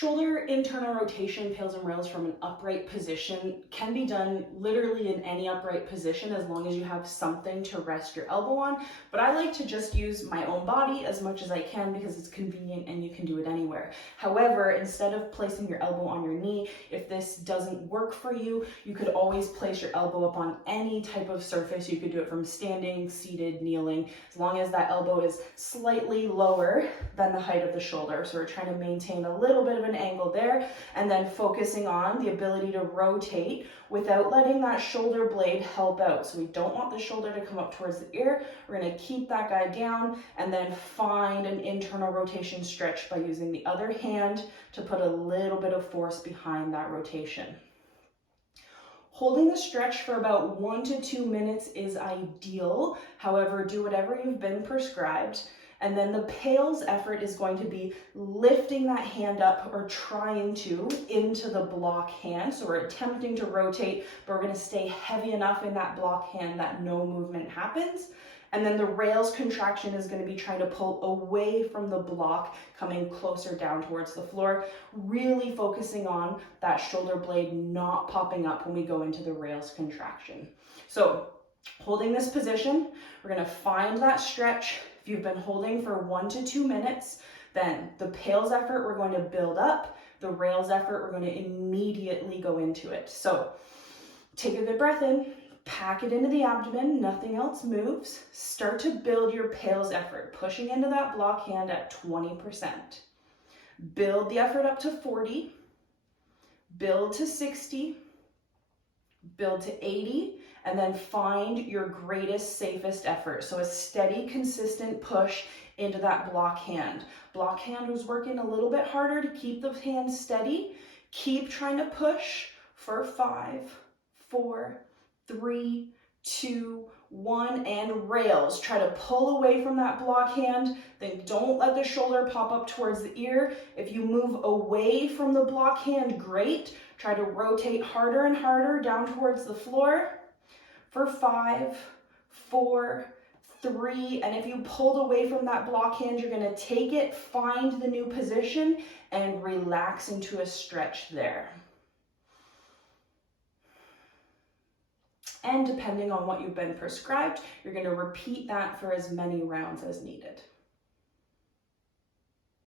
Shoulder internal rotation, pails and rails from an upright position can be done literally in any upright position as long as you have something to rest your elbow on. But I like to just use my own body as much as I can because it's convenient and you can do it anywhere. However, instead of placing your elbow on your knee, if this doesn't work for you, you could always place your elbow up on any type of surface. You could do it from standing, seated, kneeling, as long as that elbow is slightly lower than the height of the shoulder. So we're trying to maintain a little bit of an angle there, and then focusing on the ability to rotate without letting that shoulder blade help out. So we don't want the shoulder to come up towards the ear. We're going to keep that guy down and then find an internal rotation stretch by using the other hand to put a little bit of force behind that rotation. Holding the stretch for about 1 to 2 minutes is ideal. However, do whatever you've been prescribed. And then the Pails effort is going to be lifting that hand up, or trying to, into the block hand. So we're attempting to rotate, but we're going to stay heavy enough in that block hand that no movement happens. And then the rails contraction is going to be trying to pull away from the block, coming closer down towards the floor, really focusing on that shoulder blade not popping up when we go into the rails contraction. So holding this position, we're going to find that stretch. If you've been holding for 1 to 2 minutes, then the Pails effort, we're going to build up. The rails effort, we're going to immediately go into it. So take a good breath in, pack it into the abdomen, nothing else moves. Start to build your Pails effort, pushing into that block hand at 20%. Build the effort up to 40, build to 60, build to 80, and then find your greatest, safest effort. So a steady, consistent push into that block hand. Block hand was working a little bit harder to keep the hand steady. Keep trying to push for 5, 4, 3, 2, 1, and rails. Try to pull away from that block hand. Then don't let the shoulder pop up towards the ear. If you move away from the block hand, great. Try to rotate harder and harder down towards the floor for 5, 4, 3, and if you pulled away from that block hand, you're going to take it, find the new position, and relax into a stretch there. And depending on what you've been prescribed, you're going to repeat that for as many rounds as needed.